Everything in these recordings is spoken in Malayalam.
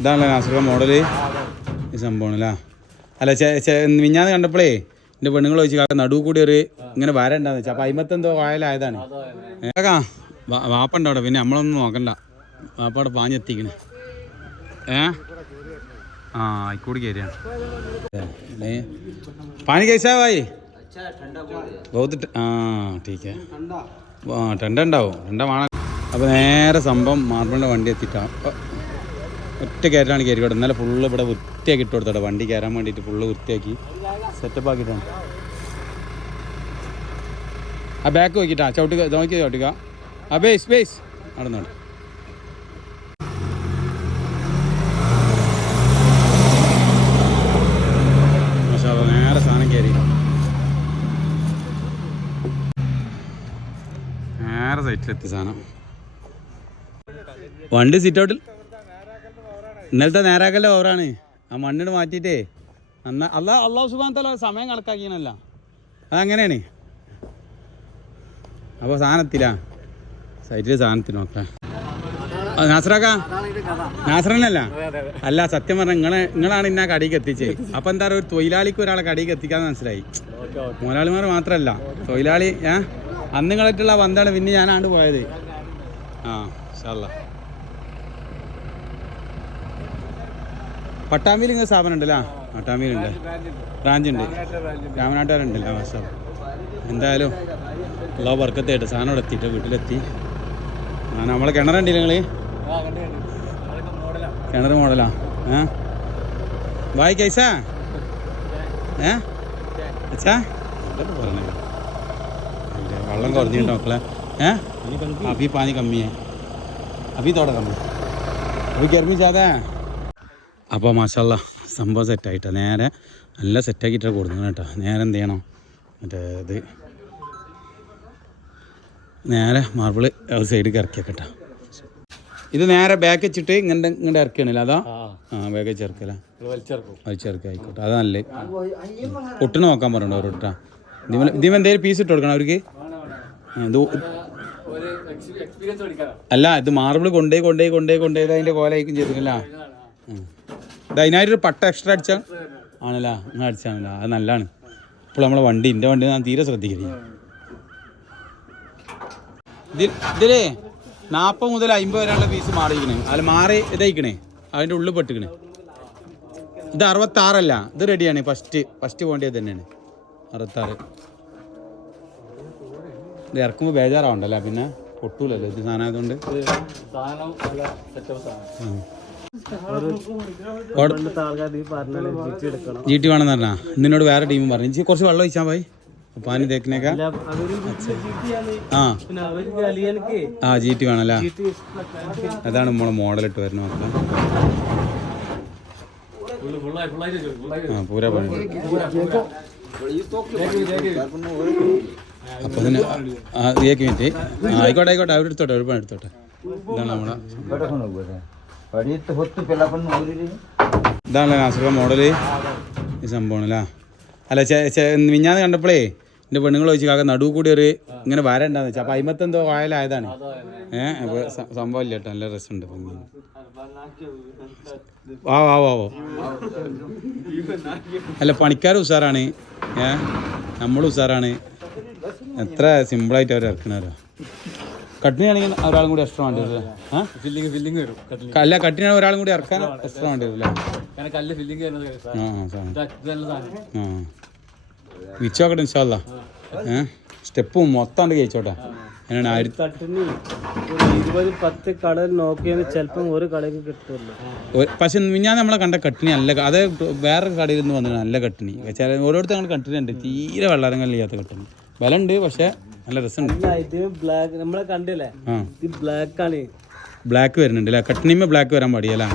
ഇതാണല്ലോ നാസറുടെ മോഡൽ. ഈ സംഭവമാണല്ലേ? അല്ല അല്ല മിഞ്ഞാന്ന് കണ്ടപ്പോഴേ എന്റെ പെണ്ണുങ്ങൾ ചോദിച്ചു നടുവ് കൂടി ഒരു ഇങ്ങനെ വരണ്ടാന്ന് വെച്ചാൽ അപ്പം അയിമത്തെന്തോ വായലായതാണ്. കാക്കാ വാപ്പണ്ട അവിടെ. പിന്നെ നമ്മളൊന്നും നോക്കണ്ട. വാപ്പാടെ പാഞ്ഞെത്തിക്കണേ ഏ? ആ ആയിക്കൂടി കയറിയാണ് പാനി കൈസാ ഭായി ബൗദ്ധ ആ ടെണ്ട ഉണ്ടാവും. ടെണ്ട വേണം. അപ്പോൾ നേരെ സംഭവം മാർബിളിന്റെ വണ്ടി എത്തിട്ടാ ഒറ്റ കയറ്റാണ് കയറി കൊടുത്തത് ഇന്നലെ ഫുള്ള് ഇവിടെ വൃത്തിയാക്കി ഇട്ട് കൊടുത്തോ വണ്ടി കയറാൻ വേണ്ടിയിട്ട് ഫുള്ള് വൃത്തിയാക്കി. സെറ്റപ്പ് ആക്കിയിട്ടാണ്. ആ ബാക്ക് നോക്കിയിട്ടാ. ചവിട്ടുക നോക്കി ചവിട്ടുക? ആ ബേസ് ബേസ് സാധനം വണ്ടി സിറ്റ് ഔട്ടിൽ ഇന്നലത്തെ നേരാക്കല്ലേ ഓവറാണ്. ആ മണ്ണിട് മാറ്റിയിട്ടേ. അന്ന അല്ല അള്ളാഹു സുബാൻ തല സമയം കണക്കാക്കിയനല്ല അതങ്ങനെയാണ്. അപ്പോൾ സാധനത്തില്ല സൈറ്റിൽ സാധനത്തിന് നോക്കാം നാസറാക്ക? നാസറനല്ല അല്ല സത്യം പറഞ്ഞ നിങ്ങളെ നിങ്ങളാണ് ഇന്ന കടിക്ക് എത്തിച്ചേ. അപ്പൊ എന്താ പറയുക ഒരു തൊഴിലാളിക്ക് ഒരാളെ കടിക്ക് എത്തിക്കാന്ന് മനസ്സിലായി. മുതലാളിമാർ മാത്രല്ല. തൊഴിലാളി ഏ? അന്ന് നിങ്ങളായിട്ടുള്ള ബന്ധാണ് പിന്നെ ഞാനാണ്ട് പോയത്. ആ ഷാല്ല പട്ടാമ്പിയിൽ ഇങ്ങനെ സ്ഥാപനം ഉണ്ടല്ലോ പട്ടാമ്പിയിലുണ്ട്. ബ്രാഞ്ച് ഉണ്ട് രാമനാട്ടുകാരുണ്ടല്ലോ മാസം എന്തായാലും എല്ലാ വർക്കത്തായിട്ട് സാധനം ഇവിടെ എത്തിയിട്ട് വീട്ടിലെത്തി. ആ നമ്മളെ കിണറുണ്ടല്ലേ നിങ്ങൾ കിണർ മോഡലാ. ഏ? വായി കൈസാ? ഏ? അച്ഛാ? വെള്ളം കുറഞ്ഞിട്ടോ മക്കളെ? ഏ? അഭി പാനി കമ്മിയേ. അഭി തോടെ കമ്മി. അഭി ഗർമി ജാതാ അപ്പോൾ മാഷല്ല സംഭവം സെറ്റായിട്ടാണ് നേരെ നല്ല സെറ്റാക്കിയിട്ടാണ് കൊടുക്കുന്നത് കേട്ടോ. നേരെ എന്ത് ചെയ്യണം? മറ്റേ ഇത് നേരെ മാർബിൾ സൈഡിൽ ഇറക്കി കേട്ടോ ഇത് നേരെ ബാക്ക് വെച്ചിട്ട് ഇങ്ങനെ ഇങ്ങോട്ട് ഇറക്കണില്ല അതാ? ആ. ബാക്ക് വെച്ച് ഇറക്കല വലിച്ചിറക്കുക ആയിക്കോട്ടെ. അതാ നല്ല. ഒട്ടിന് നോക്കാൻ പറഞ്ഞു ഓരോട്ടാ ഇതിമ ഇതിമ എന്തെങ്കിലും പീസ് ഇട്ട് കൊടുക്കണം അവർക്ക്? ഇത് അല്ല ഇത് മാർബിൾ കൊണ്ടേ കൊണ്ടേ കൊണ്ടേ കൊണ്ടേ അതിന്റെ കോലായിരിക്കും ചെയ്തിട്ടില്ല അതിനായിട്ടൊരു പട്ട എക്സ്ട്രാ അടിച്ചാൽ ആണല്ലോ? നിങ്ങൾ അടിച്ചാണല്ലോ? അത് നല്ലതാണ് ഇപ്പോൾ നമ്മളെ വണ്ടി എന്റെ വണ്ടി ഞാൻ തീരെ ശ്രദ്ധിക്കില്ല ഇതിലേ നാൽപ്പത് മുതൽ അമ്പത് വരെയുള്ള പീസ് മാറിയിരിക്കണേ. അതിൽ മാറി ഇതയിക്കണേ. അതിന്റെ ഉള്ളിൽ പെട്ടിക്കണേ. ഇത് അറുപത്താറല്ല. ഇത് റെഡിയാണ് ഫസ്റ്റ് ഫസ്റ്റ് പോകേണ്ടത് തന്നെയാണ്. അറുപത്താറ്. ഇത് ഇറക്കുമ്പോൾ ബേജാറാവണ്ടല്ലോ? പിന്നെ പൊട്ടൂലല്ലോ ഇത് സാധനം ആയതുകൊണ്ട്. ജി ടി വേണമെന്ന് പറഞ്ഞാ? നിന്നോട് വേറെ ടീമും പറഞ്ഞു. ജി കുറച്ച് വെള്ളം ഒഴിച്ചാൽ പോയി. പാനി തേക്കിനേക്കാ ആ. ജി ടി വേണമല്ലേ അതാണ് നമ്മളെ മോഡൽ ഇട്ട് വരുന്നത് അപ്പൊ അതിന് ആയിക്കോട്ടെ ആയിക്കോട്ടെ. അവരെടുത്തോട്ടെ ഒരു പണി എടുത്തോട്ടെ ഇതാണ് നമ്മളെ ഇതാണല്ലോ നാസുക മോഡൽ ഈ സംഭവമാണല്ലേ? അല്ല മിഞ്ഞാന്ന് കണ്ടപ്പോഴേ എന്റെ പെണ്ണുങ്ങൾ ചോദിച്ചു കാക്ക നടുവ് കൂടി ഒരു ഇങ്ങനെ വരണ്ടാന്ന് വെച്ചാൽ അപ്പം അയിമത്തെന്തോ വായലായതാണ്. ഏഹ് അപ്പോൾ സംഭവം ഇല്ല കേട്ടോ. നല്ല രസമുണ്ട് ഉണ്ട് വാ വാ വാ അല്ല പണിക്കാർ ഉഷാറാണ് ഏഹ് നമ്മൾ ഉഷാറാണ് എത്ര സിമ്പിളായിട്ട് അവർ ഇറക്കണവരോ കട്ടിനാണെങ്കിൽ ഒരാളും കൂടി എക്സ്ട്രാ വേണ്ടി വരും ഫില്ലിംഗ് ഫില്ലിങ് വരും. അല്ല കട്ടിനാണ് ഒരാളും കൂടി ഇറക്കാൻ എക്സ്ട്രാ വേണ്ടി വരും കല്ല് ആ വിച്ചോക്കട്ടെ ഇൻഷാല്ല ഏ? സ്റ്റെപ്പും മൊത്തം കഴിച്ചോട്ടെ. എന്നാണ് ആയിരത്തി തട്ടിന് ഒരു ഇരുപത് പത്ത് കടൽ നോക്കിയാൽ ചിലപ്പം ഒരു കടയ്ക്ക് കിട്ടുമല്ലോ ഒരു- പക്ഷെ ഞാൻ നമ്മളെ കണ്ട കട്ടിനി അല്ല അത് വേറെ കടയിൽ നിന്ന് വന്നത് നല്ല കട്ടിനി. ചില ഓരോരുത്തർ ഞങ്ങൾ കട്ടിനി ഉണ്ട് തീരെ വെള്ളാരം ചെയ്യാത്ത കട്ടിനി. വില ഉണ്ട് പക്ഷെ നല്ല രസമുണ്ട്. ഇത് ബ്ലാക്ക് നമ്മളെ കണ്ടില്ലേ? ഇത് ബ്ലാക്ക് ആണ്. ബ്ലാക്ക് വരുന്നുണ്ട് അല്ലേ? കട്ടിനിമ ബ്ലാക്ക് വരാൻ പാടിയല്ല?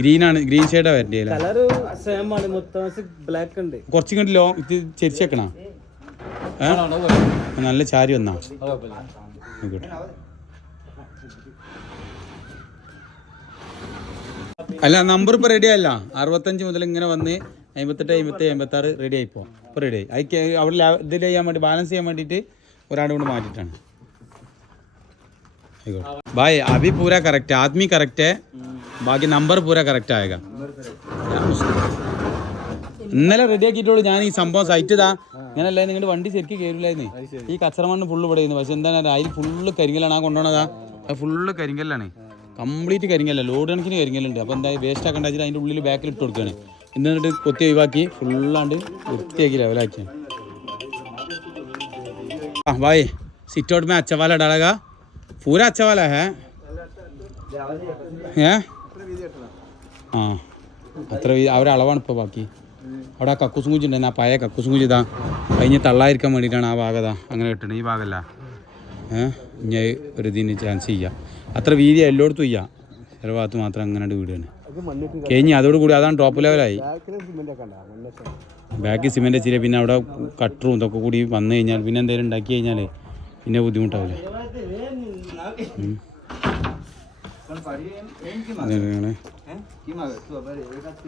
ഗ്രീൻ ആണ് ഗ്രീൻ ഷെയ്ഡാ വരണ്ടേ കളറ് സെയിം ആണ് മൊത്തം ബ്ലാക്ക് ഉണ്ട്. കുറച്ചും കണ്ട് ലോ ഇത് ചെരിച്ചേക്കണ നല്ല ചാരി വന്നാ. അല്ല നമ്പർ ഇപ്പൊ റെഡി അല്ല അറുപത്തഞ്ച് മുതൽ ഇങ്ങനെ വന്ന് അമ്പത്തെട്ട് അമ്പത്തി അമ്പത്തി ആറ് റെഡി ആയിപ്പോ റെഡി ആയി. അവിടെ ഇതിൽ ചെയ്യാൻ വേണ്ടി ബാലൻസ് ചെയ്യാൻ വേണ്ടിയിട്ട് ഒരാളും കൊണ്ട് മാറ്റിയിട്ടാണ് आइगो भाई अभी पूरा करेक्ट है आदमी करेक्ट है ബാക്കി നമ്പർ പൂര കറക്റ്റ് ആയേക്കാം ഇന്നലെ റെഡി ആക്കിയിട്ടുള്ളൂ ഞാൻ ഈ സംഭവം സൈറ്റ് ഇതാ ഇങ്ങനല്ല നിങ്ങളുടെ വണ്ടി ശരിക്കും കയറില്ലായിരുന്നു ഈ കച്ചറ മണ്ണ് ഫുള്ള് ഇവിടെ ചെയ്യുന്നു പക്ഷെ എന്താണ് അതിൽ ഫുള്ള് കരിങ്കല്ലാണ് ആ കൊണ്ടുപോണതാ അത് ഫുള്ള് കരിങ്കല്ലാണ് കംപ്ലീറ്റ് കരിങ്കല്ല ലോഡ് കണക്കിന് കരിങ്കല്ലുണ്ട് അപ്പോൾ എന്താ വേസ്റ്റ് ആക്കണ്ട വെച്ചിട്ട് അതിൻ്റെ ഉള്ളിൽ ബാക്കിൽ ഇട്ട് കൊടുക്കുകയാണ് എന്നിട്ട് കൊത്തി ഒഴിവാക്കി ഫുള്ളാണ്ട് വൃത്തിയാക്കി ലെവലാക്കി हाँ भाई सिट आउट में अच्छा वाला डालेगा पूरा अच्छा वाला है ഏ ആ അത്ര വീ- അവരെ അളവാണ് ഇപ്പോൾ ബാക്കി അവിടെ ആ കക്കൂസും കുഞ്ചി ഉണ്ടായിരുന്നു ആ പഴയ കക്കൂസും കുഞ്ചി ഇതാ കഴിഞ്ഞ് തള്ളായിരിക്കാൻ വേണ്ടിയിട്ടാണ് ആ ഭാഗത അങ്ങനെ കിട്ടുന്നത് ഈ ഭാഗമല്ല ഏ ഇനി ഒരു ഇതിന് ചാൻസ് ചെയ്യാം അത്ര വീതി എല്ലായിടത്തും ചെയ്യാം ചില ഭാഗത്ത് മാത്രം അങ്ങനെ വീടാണ് കഴിഞ്ഞ് അതോടുകൂടി അതാണ് ടോപ്പ് ലെവലായി ബാക്കി സിമെന്റ് വെച്ചില്ല പിന്നെ അവിടെ കട്ടറും ഇതൊക്കെ കൂടി വന്നു കഴിഞ്ഞാൽ പിന്നെ എന്തെങ്കിലും ഉണ്ടാക്കി കഴിഞ്ഞാൽ പിന്നെ ബുദ്ധിമുട്ടാവില്ല.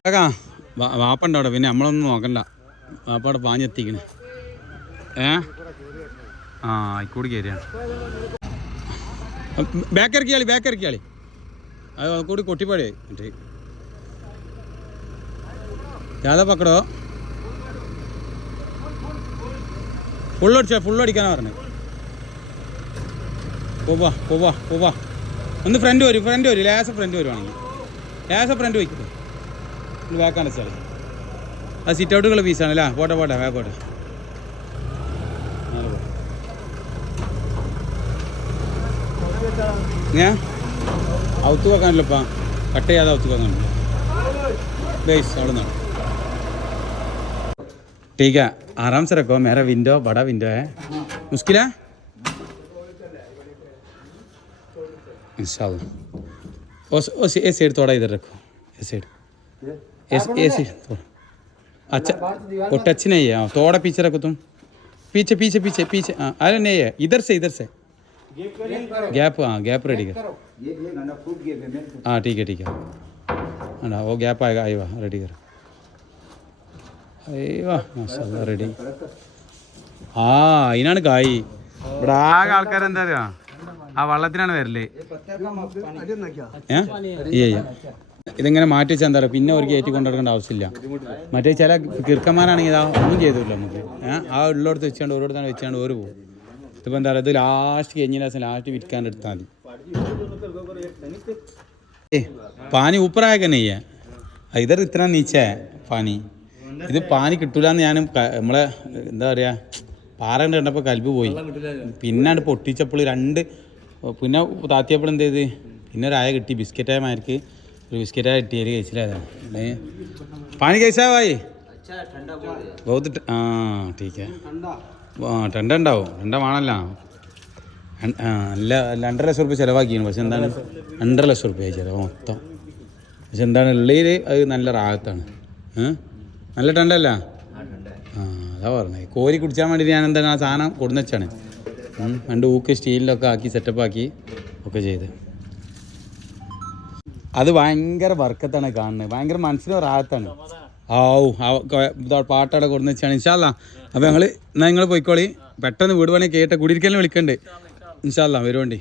കാക്കാ, അവിടെ? പിന്നെ നമ്മളൊന്നും നോക്കണ്ട. വാപ്പ അവിടെ പാഞ്ഞെത്തിക്കണ് ഏ? ആ ആയിക്കോട് കയറിയാണ് ബാക്ക് ഇറക്കിയാളി ബാക്ക് ഇറക്കിയാളി അത് കൂടി കൊട്ടിപ്പാടി. മറ്റേ. യാതാ പക്കടോ? ഫുള്ളടിച്ചാ ഫുള്ളടിക്കാനാ പറഞ്ഞത് പോവാ പോവാ പോവാ. ഒന്ന് ഫ്രണ്ട് വരും ഫ്രണ്ട് വരും ലാസ് ഫ്രണ്ട് വരുവാണെങ്കിൽ. ലാസ് ഫ്രണ്ട് വയ്ക്കും. ഒന്ന് ബാക്കാണ് സാർ ആ സിറ്റ് ഔട്ടുകൾ പീസാണ് അല്ലേ പോട്ടെ പോട്ടെ വേ പോട്ടെ. ഞാൻ ഔത്ത് വെക്കാനില്ലപ്പാ കട്ട് ചെയ്യാതെ ഔത്ത് വെക്കാനില്ല? ബേസ് അവിടെ നിന്നാണ് ടീക്കാ. आराम से रखो मेरा विंडो बड़ा विंडो है। मुश्किल है? इंशाल्लाह। उस उस ये थोड़ा इधर रखो ये साइड ये साइड थोड़ा। अच्छा वो टच नहीं है हाँ, थोड़ा पीछे रखो तुम। पीछे पीछे पीछे पीछे हाँ अरे नहीं है इधर से इधर से। गैप हाँ गैप रेडी कर। हाँ ठीक है ठीक है। है ना वो गैप आएगा आएगा रेडी कर। റെഡി ആ അതിനാണ് കായ്. ഇവിടെ ആകെ ആൾക്കാരെന്താ അറിയാ? ആ വള്ളത്തിനാണ് വരല്ലേ ഏ? ഇതിങ്ങനെ മാറ്റി വെച്ചാൽ എന്താ പറയുക പിന്നെ ഒരു കയറ്റി കൊണ്ടുനടക്കേണ്ട ആവശ്യമില്ല. മറ്റേ ചില കിർക്കന്മാരാണെങ്കിൽ ഇതാ ഒന്നും ചെയ്തില്ല നമുക്ക്. ആ ഉള്ളിടത്ത് വെച്ചാണ്ട് ഓരോരുത്തരം വെച്ചാണ്ട് ഓര് പോകും. ഇതിപ്പോൾ എന്താ പറയുക ഇത് ലാസ്റ്റ് കഴിഞ്ഞ ദിവസം ലാസ്റ്റ് വിൽക്കാണ്ട് എടുത്താൽ മതി. ഏ പാനി ഊപ്പറായ കന്നെ ഇതൊരു ഇത്ര നീച്ചേ പാനി. ഇത് പാനി കിട്ടൂലെന്ന് ഞാൻ നമ്മളെ എന്താ പറയാ പാറ കണ്ടപ്പോൾ കൽബ് പോയി. പിന്നാണ് പൊട്ടിച്ചപ്പോൾ രണ്ട് പിന്നെ താത്തിയപ്പോൾ എന്ത് ചെയ്ത്? പിന്നെ ഒരായ കിട്ടി ബിസ്ക്കറ്റ് ആയ മാർക്ക്. ഒരു ബിസ്ക്കറ്റ് ആയ കിട്ടിയത് കഴിച്ചില്ലാതാണ് പാനി കഴിച്ചാവായി വായി? ബൗദ്ധ ആ ടീക്കാ. ടെണ്ട. ഉണ്ടാവും. ടെണ്ട വേണല്ലോ. അല്ല രണ്ടര ലക്ഷം റുപ്യ ചിലവാക്കിയാണ് പക്ഷെ എന്താണ്? രണ്ടര ലക്ഷം റുപ്യ ചിലവ് മൊത്തം. പക്ഷെ എന്താണ്? ഉള്ളിൽ അത് നല്ല റാഗത്താണ് ഏഹ് നല്ല ടണ്ടല്ല ആ അതാ പറഞ്ഞത് കോരി കുടിച്ചാൻ വേണ്ടി ഞാൻ എന്താണ് ആ സാധനം കൊടുന്ന് വെച്ചാണ്. രണ്ട് ഊക്ക് സ്റ്റീലിലൊക്കെ ആക്കി സെറ്റപ്പ് ആക്കി ഒക്കെ ചെയ്ത്. അത് ഭയങ്കര വർക്കത്താണ് കാണുന്നത്. ഭയങ്കര മനസ്സിന് റാഹത്താണ്. ആവു പാട്ടവിടെ കൊടുന്ന് വെച്ചാണ്. ഇൻഷാല്ല അപ്പോൾ ഞങ്ങൾ എന്നാൽ നിങ്ങൾ പോയിക്കോളി. പെട്ടെന്ന് വീട് പണി കേട്ട കുടിയിരിക്കലിന് വിളിക്കണ്ട്. ഇൻഷാല്ല വരുവാണ്ടി